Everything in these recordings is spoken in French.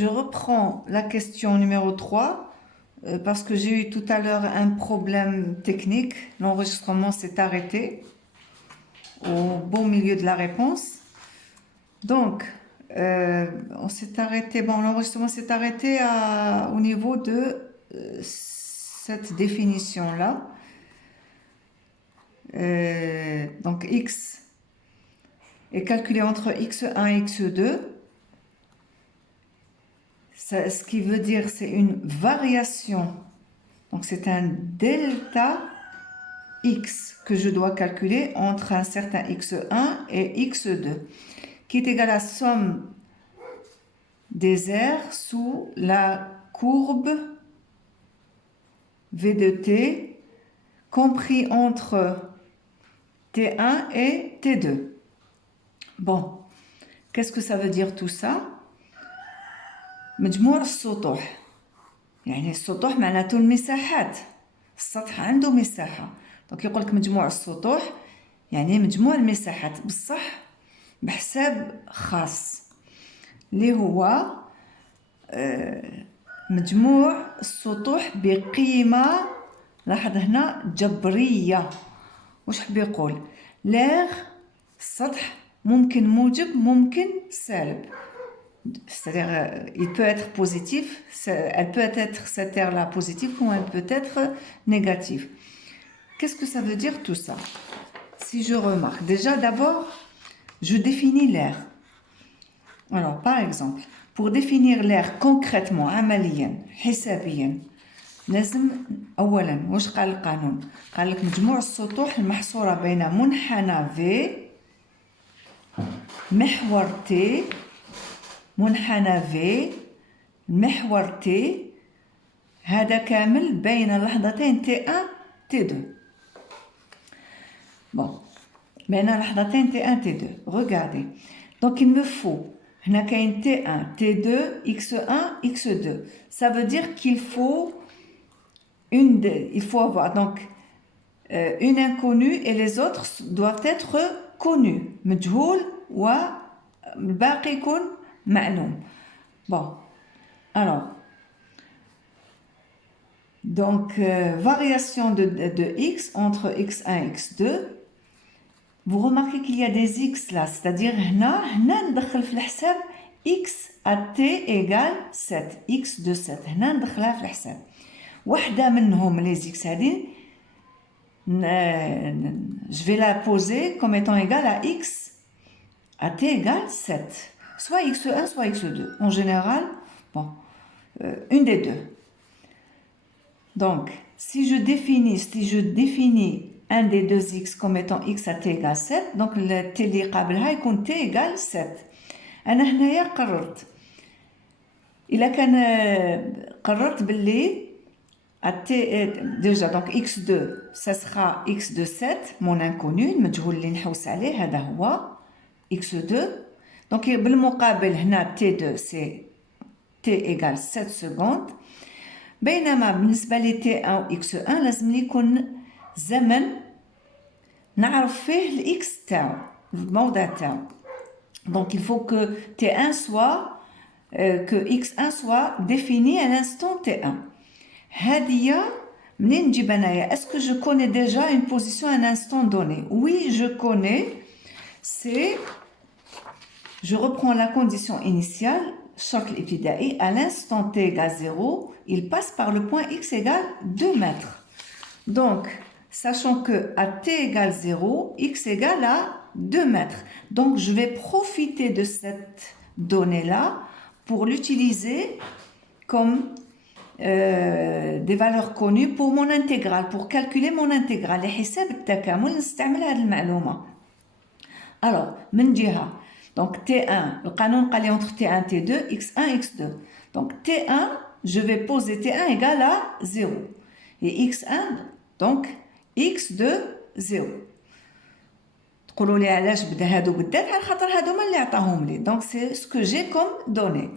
Je reprends la question numéro 3 parce que j'ai eu tout à l'heure un problème technique. L'enregistrement s'est arrêté au beau milieu de la réponse. Donc, on s'est arrêté, bon, l'enregistrement s'est arrêté au niveau de cette définition-là. Donc, x est calculé entre x1 et x2. Ce qui veut dire c'est une variation. Donc c'est un delta x que je dois calculer entre un certain x1 et x2 qui est égal à la somme des aires sous la courbe V de t compris entre T1 et T2. Bon, qu'est-ce que ça veut dire tout ça? مجموع السطوح يعني السطوح معناته المساحات السطح عنده مساحة دونك يقول لك مجموع السطوح يعني مجموع المساحات بصح بحساب خاص اللي هو مجموع السطوح بقيمة لاحظ هنا جبرية واش حب يقول لاغ السطح ممكن موجب ممكن سالب. C'est-à-dire, il peut être positif, elle peut être cette aire-là positive, comme elle peut être négative. Qu'est-ce que ça veut dire tout ça? Si je remarque, déjà d'abord, je définis l'air. Alors, par exemple, pour définir l'air concrètement, عمليا, حسابيا, لازم أولا واش قال القانون؟ قال لك مجموع السطوح المحصورة بين منحنى V محور T منحنى V محور T هذا كامل بين اللحظتين T1 T2. Bon, بين اللحظتين T1 T2. Regardez. Donc il me faut هنا كاين T1 T2 X1 X2. Ça veut dire qu'il faut il faut avoir donc une inconnue et les autres doivent être connus. مجهول والباقي يكون معلوم. Bon, alors, donc, variation de x entre x1 et x2. Vous remarquez qu'il y a des x là, c'est-à-dire, هنا ندخل في الحساب x à t égale 7, x de 7. هنا ندخلها في الحساب. واحدة منهم les x هذه je vais la poser comme étant égale à x à t égale 7. Soit x1, soit x2. En général, bon, une des deux. Donc, si je définis un des deux x comme étant x à t égale 7, donc le t اللي قابلها يكون t égale 7. أنا هنايا قررت. إلا كان قررت باللي déjà donc x2 ça sera x de 7 mon inconnu المجهول اللي نحوس عليه هذا هو x2. Donc, بالمقابل هنا T2 c'est T égale 7 secondes. بينما بالنسبة ل T1 و X1 لازم يكون زمن نعرف فيه ال X تاعو الموضع تاعو. Donc il faut que T1 soit que X1 soit défini à l'instant T1. هذه منين نجيب انايا؟ Est-ce que je connais déjà une position à un instant donné? Oui, je connais. C'est je reprends la condition initiale, الشرط الابتدائي, à l'instant t égale 0, il passe par le point x égale 2 mètres. Donc, sachant que à t égale 0, x égale à 2 mètres. Donc, je vais profiter de cette donnée-là pour l'utiliser comme des valeurs connues pour mon intégrale, pour calculer mon intégrale. لحساب التكامل نستعمل هذه المعلومة. Alors, من جهة donc T1, le canon قال لي entre T1 T2, X1, X2. Donc T1, je vais poser T1 égale à 0. Et X1, donc X de 0. تقولوا لي علاش بدا هادو بالذات على خاطر هادو ما اللي عطاهم لي. Donc c'est ce que j'ai comme donnée.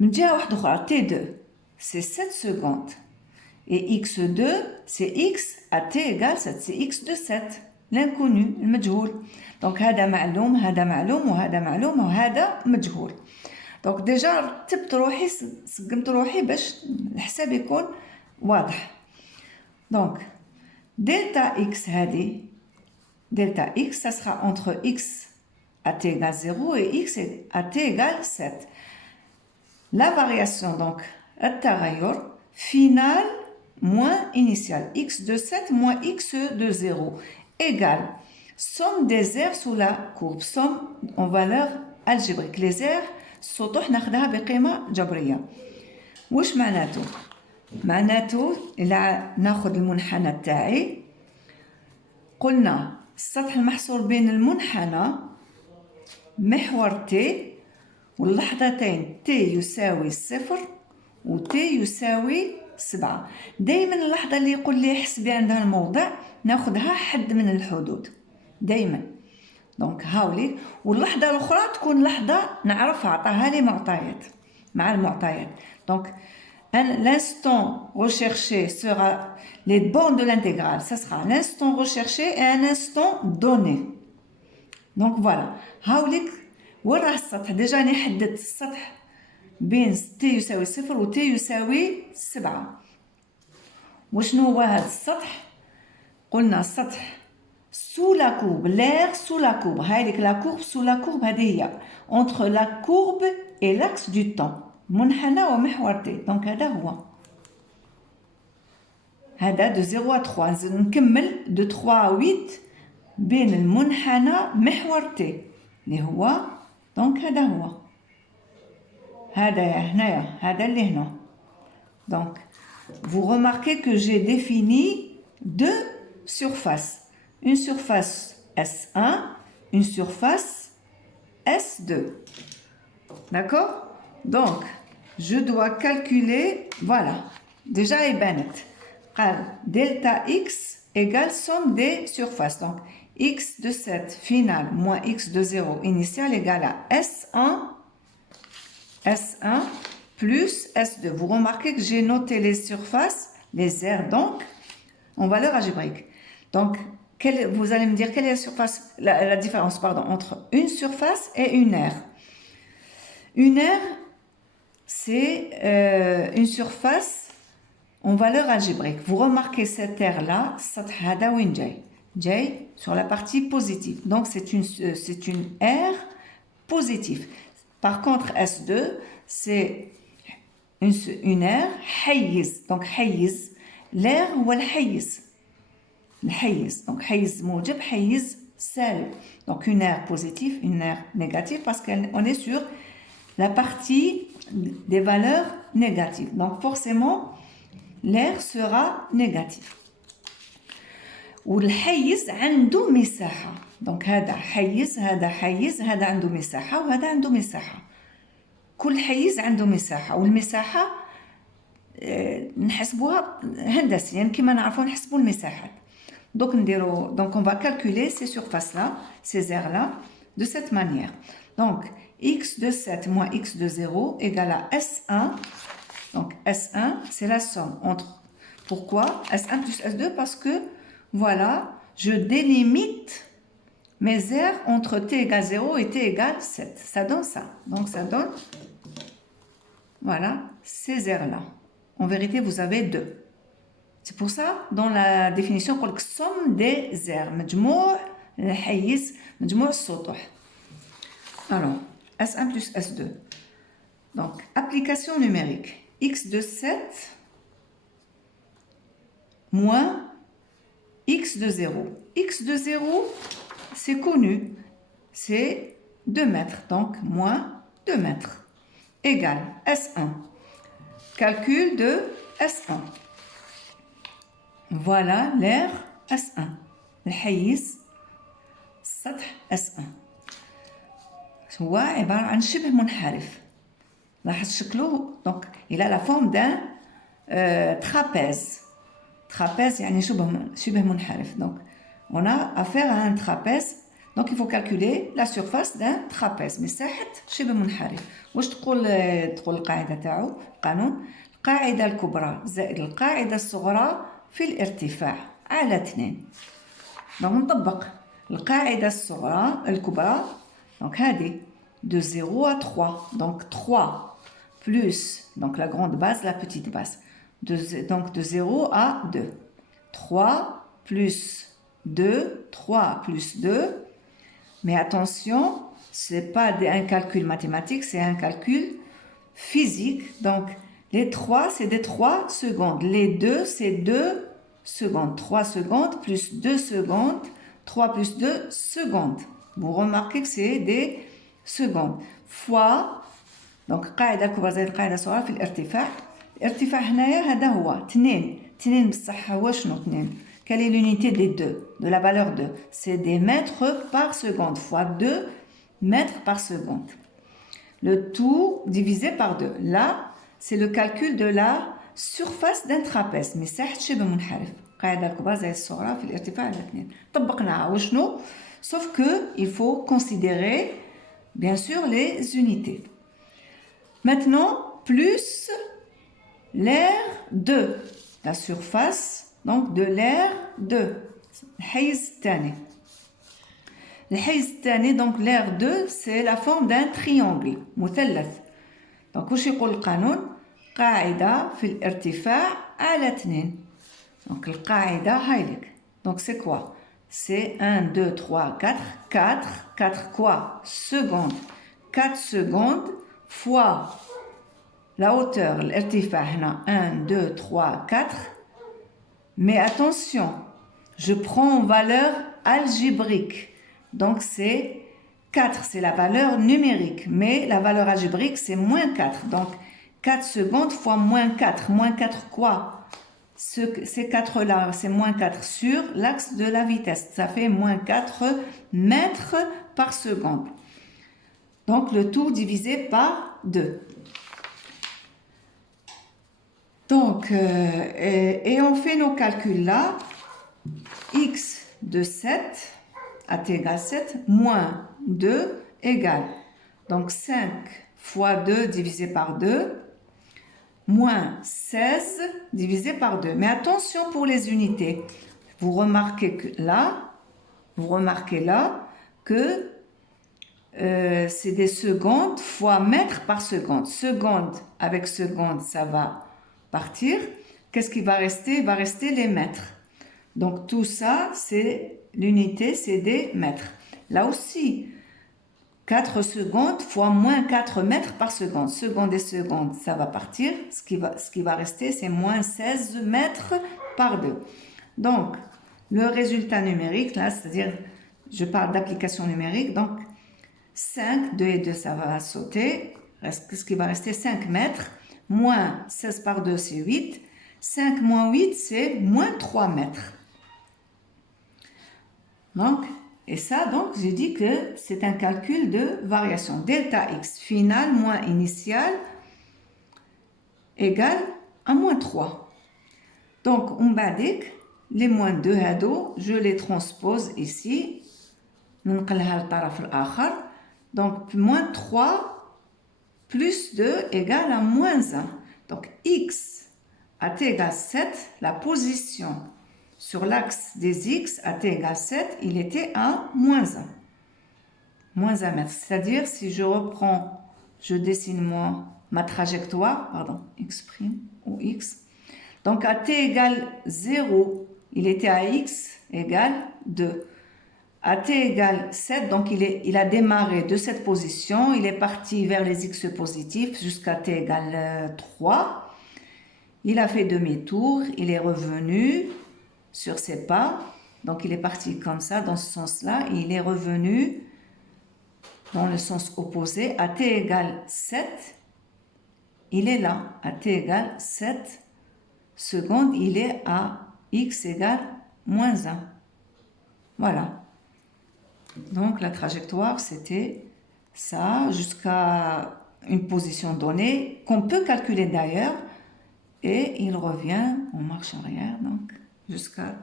من جهة واحدة أخرى T2, c'est 7 secondes. Et X2, c'est X à T égale 7. C'est X de 7. l'inconnu المجهول. Donc هذا معلوم هذا معلوم وهذا معلوم وهذا مجهول. دونك ديجا رتبت روحي سقمت روحي باش الحساب يكون واضح. دونك دلتا اكس هذه دلتا اكس ça sera entre x à t égale 0 et x à t égale 7. La variation donc التغير final moins initial x de 7 moins x de 0 égale somme des aires sous la courbe, somme en valeur algébrique. Les aires السطوح ناخدها بقيمة جبرية. واش معناته؟ معناته إلا ناخد المنحنى تاعي قلنا السطح المحصور بين المنحنى محور t واللحظتين t يساوي 0 و t يساوي 7. دايما اللحظة اللي يقول لي حسبي عندها الموضع ناخدها حد من الحدود دايما. دونك هاولي واللحظة الأخرى تكون لحظة نعرفها عطاها لي معطيات مع المعطيات. دونك l'instant recherché sera les bornes de l'intégrale, ça sera l'instant recherché et un instant donné. Donc voilà. هاوليك وين راه السطح؟ ديجا راني حددت السطح بين t يساوي 0 و t يساوي 7. وشنو هو هذا السطح؟ قلنا السطح sous la courbe, l'air sous la courbe. هذيك la courbe sous la courbe هذه هي entre la courbe et l'axe du temps. منحنى ومحور t. donc هذا هو. هذا de 0 à 3 نكمل de 3 à 8 بين المنحنى محور t اللي هو donc هذا هو. هذا هنايا هذا اللي هنا. donc vous remarquez que j'ai défini deux surfaces. Une surface S1, une surface S2. D'accord? Donc, je dois calculer, voilà, déjà est delta x égale somme des surfaces. Donc, x de 7 final moins x de 0 initial égale à S1 plus S2. Vous remarquez que j'ai noté les surfaces, les aires donc, en valeur algébrique. Donc, vous allez me dire quelle est la différence entre une surface et une aire. Une aire, c'est une surface en valeur algébrique. Vous remarquez cette aire-là, sur la partie positive. Donc, c'est une aire positive. Par contre, S2, c'est une aire حيز. Donc, حيز, l'air ou الحيز. الحيز. Donc, حيز موجب, حيز سالب. Donc, une aire positive, une aire négative parce qu'on est sur la partie des valeurs négatives. Donc, forcément, l'air sera négatif. والحيز عنده مساحة. Donc, هذا حيز, هذا حيز, هذا عنده مساحة وهذا عنده مساحة. كل حيز عنده مساحة والمساحة نحسبوها هندسيا كما نعرفوا نحسبوا المساحات. Donc on va calculer ces surfaces-là, ces aires-là, de cette manière. Donc, x de 7 moins x de 0 égale à S1. Donc, S1, c'est la somme entre... Pourquoi S1 plus S2? Parce que, voilà, je délimite mes aires entre t égale 0 et t égale 7. Ça donne ça. Donc, ça donne, voilà, ces aires-là. En vérité, vous avez deux. C'est pour ça, dans la définition, on dit somme des aires. مجموع الحيز, مجموع السطوح. Alors, S1 plus S2. Donc, application numérique. X de 7 moins X de 0. X de 0, c'est connu. C'est 2 mètres. Donc, moins 2 mètres. Égale S1. Calcul de S1. Voilà l'air S1. الحيز السطح S1. هو عبارة عن شبه منحرف. لاحظ شكله. Donc, il a la forme d'un trapèze. Trapèze يعني شبه منحرف. Donc, on a affaire à un trapèze. Donc, il faut calculer la surface d'un trapèze. مساحة شبه منحرف. واش تقول القاعدة تاعو؟ القانون القاعدة الكبرى زائد القاعدة الصغرى في الارتفاع على 2. دونك نطبق القاعدة الصغرى الكبرى. دونك هذه de 0 à 3. Donc 3 plus, donc la grande base, la petite base. Donc de 0 à 2. 3 plus 2, 3 plus 2. Mais attention, ce n'est pas un calcul mathématique, c'est un calcul physique. Donc les 3, c'est des 3 secondes. Les 2, c'est 2 secondes. 3 secondes plus 2 secondes. 3 plus 2 secondes. Vous remarquez que c'est des secondes. Fois, donc قاعدة كبرى زائد قاعدة صغرى في الارتفاع. الارتفاع هنايا هذا هو 2. 2 بصح هو شنو 2؟ Quelle est l'unité des 2, de la valeur 2? C'est des mètres par seconde, fois 2 mètres par seconde. Le tout divisé par 2. Là, c'est le calcul de la surface d'un trapèze. مساحة شبه منحرف. قاعدة الكبرى زائد الصغرى في الارتفاع على 2. طبقناها وشنو؟ Sauf que il faut considérer bien sûr les unités. Maintenant, plus l'air 2, la surface donc de l'air 2. الحيز الثاني. الحيز الثاني donc l'air 2 c'est la forme d'un triangle مثلث. donc واش يقول القانون؟ قاعدة في الارتفاع على 2. donc القاعدة هايلك. donc c'est quoi? c'est 1, 2, 3, 4. 4 quoi? Secondes. 4 secondes fois la hauteur, l'irtifa هنا 1, 2, 3, 4. Mais attention, je prends en valeur algébrique. Donc c'est 4, c'est la valeur numérique. Mais la valeur algébrique, c'est moins 4. Donc 4 secondes fois moins 4. Moins 4 quoi? Ces 4-là, c'est moins 4 sur l'axe de la vitesse. Ça fait moins 4 mètres par seconde. Donc le tout divisé par 2. Donc, et on fait nos calculs là. X de 7, at égale 7, moins 2 égale. Donc 5 fois 2 divisé par 2, moins 16 divisé par 2. Mais attention pour les unités. Vous remarquez là que c'est des secondes fois mètres par seconde. Seconde avec seconde, ça va partir. Qu'est-ce qui va rester? Il va rester les mètres. Donc tout ça, c'est l'unité, c'est des mètres. Là aussi, 4 secondes fois moins 4 mètres par seconde. Seconde et seconde, ça va partir. Ce qui va rester, c'est moins 16 mètres par 2. Donc, le résultat numérique, là, c'est-à-dire, je parle d'application numérique, donc 5, 2 et 2, ça va sauter. Ce qui va rester 5 mètres. Moins 16 par 2, c'est 8. 5 moins 8, c'est moins 3 mètres. Donc, et ça, donc, j'ai dit que c'est un calcul de variation. Delta x final moins initial égale à moins 3. Donc, on va dire les moins 2 هادو, je les transpose ici. ننقلها للطرف الآخر. Donc, moins 3 plus 2 égale à moins 1. Donc, x à t égale 7, la position sur l'axe des x à t égale 7, il était à moins 1. Moins 1 mètre. C'est-à-dire, si je reprends, je dessine ma trajectoire, pardon, x' ou x. Donc, à t égale 0, il était à x égale 2. À t égale 7, donc il a démarré de cette position, il est parti vers les x positifs jusqu'à t égale 3. Il a fait demi-tour, il est revenu sur ses pas, donc il est parti comme ça, dans ce sens-là, il est revenu dans le sens opposé, à t égale 7, il est là, à t égale 7 secondes, il est à x égale moins 1. Voilà. Donc la trajectoire, c'était ça, jusqu'à une position donnée, qu'on peut calculer d'ailleurs, et il revient, on marche arrière, donc jusqu'à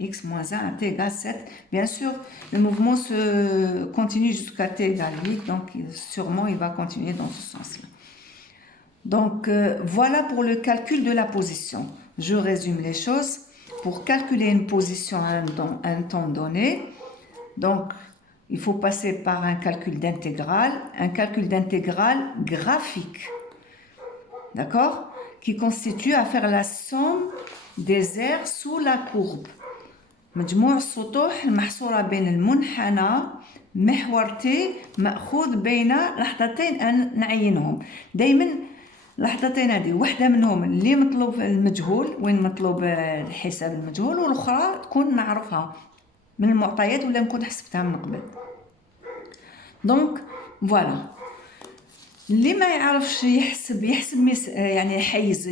x moins 1 à t égale 7. Bien sûr, le mouvement se continue jusqu'à t égale 8, donc sûrement il va continuer dans ce sens-là. Donc voilà pour le calcul de la position. Je résume les choses. Pour calculer une position à un temps donné, donc il faut passer par un calcul d'intégrale graphique, d'accord, qui constitue à faire la somme des aires sous la courbe. مجموع السطوح المحصورة بين المنحنى محور T مأخوذ بين لحظتين نعينهم. دايما لحظتين هذه واحدة منهم اللي مطلوب المجهول، وين مطلوب الحساب المجهول، والأخرى تكون نعرفها من المعطيات ولا نكون حسبتها من قبل. دونك فوالا، اللي ما يعرفش يحسب يعني يحيز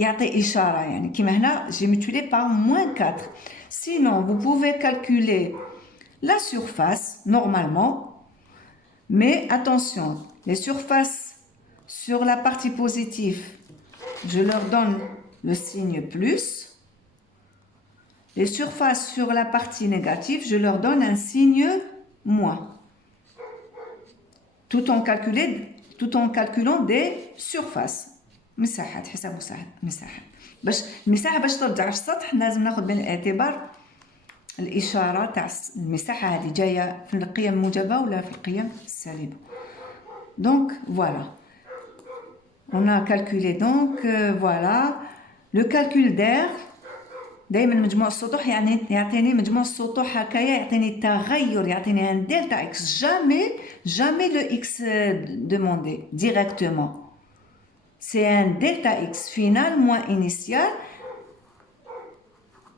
يعطي إشارة، يعني كيما هنا j'ai multiplié par -4. Sinon, vous pouvez calculer la surface normalement, mais attention, les surfaces sur la partie positive, je leur donne le signe plus. Les surfaces sur la partie négative, je leur donne un signe moins. Tout en calculant des surfaces. مساحات، حساب مساحات. باش المساحة باش ترجع في السطح لازم ناخذ بعين الاعتبار الإشارة تاع المساحة هذه جاية في القيم الموجبة ولا في القيم السالبة. Donc voilà. On a calculé donc voilà le calcul d'air. دائما مجموع السطوح يعني يعطيني مجموع السطوح هكايا، يعطيني التغير، يعطيني un delta x, jamais le x demandé directement. C'est un delta x final moins initial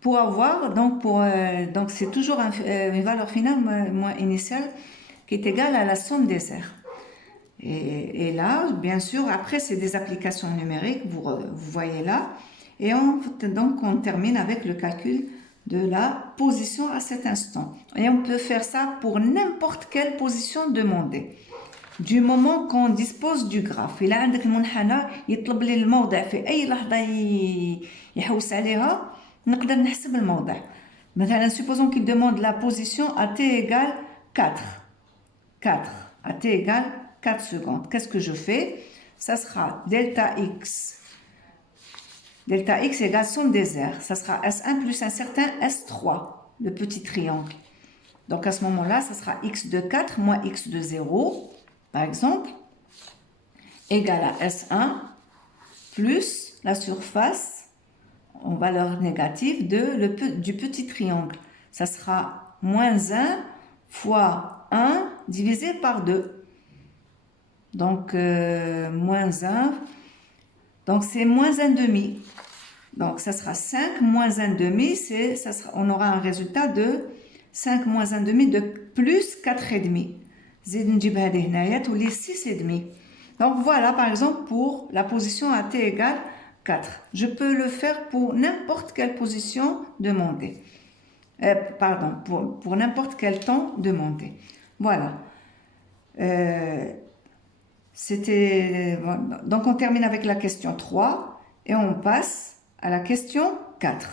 pour avoir donc c'est toujours une valeur finale moins initiale qui est égale à la somme des aires. Et là, bien sûr, après c'est des applications numériques, vous voyez là. Et donc on termine avec le calcul de la position à cet instant. Et on peut faire ça pour n'importe quelle position demandée. Du moment qu'on dispose du graphe. إلا عندك المنحنى يطلب لي الموضع في أي لحظة يحوس عليها نقدر نحسب الموضع. مثلا supposons qu'il demande la position à t égale 4. À t égale 4 secondes. Qu'est-ce que je fais? Ça sera delta x. Delta x égale somme des aires. Ça sera S1 plus un certain S3, le petit triangle. Donc à ce moment-là, ça sera x de 4 moins x de 0, par exemple, égale à S1 plus la surface en valeur négative du petit triangle. Ça sera moins 1 fois 1 divisé par 2. Donc moins 1. Donc c'est moins 1 demi. Donc ça sera 5 moins 1 demi, on aura un résultat de 5 moins 1 demi de plus 4 et demi. زيد نجيب هذه هنايا تولي 6 et demi. Donc voilà par exemple pour la position à t égale 4. Je peux le faire pour n'importe quelle position demandée. Pour n'importe quel temps demandé. Voilà. Donc on termine avec la question 3 et on passe à la question 4.